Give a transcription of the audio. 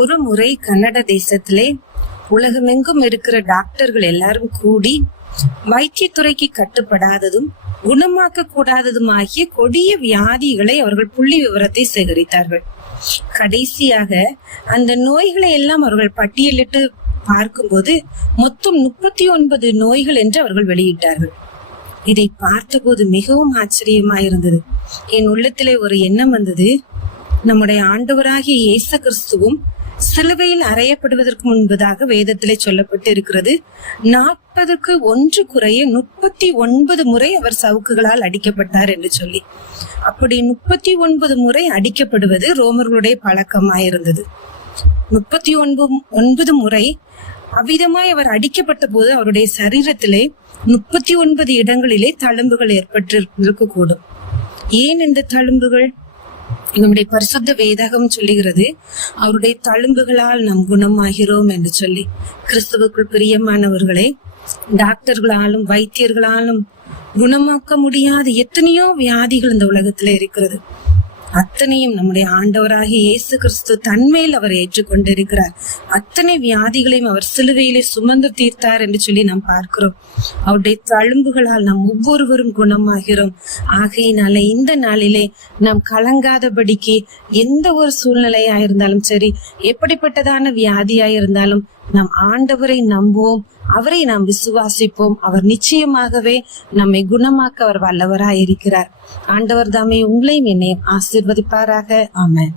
ஒரு முறை கன்னட தேசத்திலே உலகமெங்கும் இருக்கிற டாக்டர்கள் எல்லாரும் கூடி வைத்தியத்துறைக்கு கட்டுப்படாததும் குணமாக்க கூடாததுமாகிய கொடிய வியாதிகளை அவர்கள் புள்ளி விவரத்தை சேகரித்தார்கள். கடைசியாக அந்த நோய்களை எல்லாம் அவர்கள் பட்டியலிட்டு பார்க்கும்போது மொத்தம் முப்பத்தி ஒன்பது நோய்கள் என்று அவர்கள் வெளியிட்டார்கள். இதை பார்த்தபோது மிகவும் ஆச்சரியமாயிருந்தது என் உள்ளத்திலே ஒரு எண்ணம் வந்தது. நம்முடைய ஆண்டவராகிய இயேசு கிறிஸ்துவும் சிலுவையில் அறையப்படுவதற்கு முன்பதாக வேதத்திலே சொல்லப்பட்டு இருக்கிறது நாற்பதுக்கு ஒன்று குறைய முப்பத்தி ஒன்பது முறை அவர் சவுக்குகளால் அடிக்கப்பட்டார் என்று சொல்லி. அப்படி முப்பத்தி ஒன்பது முறை அடிக்கப்படுவது ரோமர்களுடைய பழக்கமாயிருந்தது முப்பத்தி ஒன்பது ஒன்பது முறை அவ்விதமாய் அவர் அடிக்கப்பட்ட போது அவருடைய சரீரத்திலே முப்பத்தி ஒன்பது இடங்களிலே தழும்புகள் ஏற்பட்டு இருக்கக்கூடும் ஏன் இந்த தழும்புகள்? நம்முடைய பரிசுத்த வேதகம் சொல்லுகிறது அவருடைய தழும்புகளால் நாம் குணமாகிறோம் என்று சொல்லி. கிறிஸ்துவுக்குள் பிரியமானவர்களை டாக்டர்களாலும் வைத்தியர்களாலும் குணமாக்க முடியாத எத்தனையோ வியாதிகள் இந்த உலகத்துல இருக்கிறது. அத்தனையும் நம்முடைய ஆண்டவராகிய இயேசு கிறிஸ்து தன்மையில் அவர் ஏற்றுக்கொண்டிருக்கிறார். அத்தனை வியாதிகளையும் அவர் சிலுவையிலே சுமந்து தீர்த்தார் என்று சொல்லி நாம் பார்க்கிறோம். அவருடைய தழும்புகளால் நாம் ஒவ்வொருவரும் குணமாகிறோம். ஆகையினால இந்த நாளிலே நாம் கலங்காதபடிக்கு எந்த ஒரு சூழ்நிலையா இருந்தாலும் சரி எப்படிப்பட்டதான வியாதியா இருந்தாலும் நாம் ஆண்டவரை நம்புவோம் அவரை நாம் விசுவாசிப்போம். அவர் நிச்சயமாகவே நம்மை குணமாக்க அவர் வல்லவராய் இருக்கிறார் ஆண்டவர் தாமே உங்களையும் என்னையும் ஆசீர்வதிப்பாராக. ஆமென்.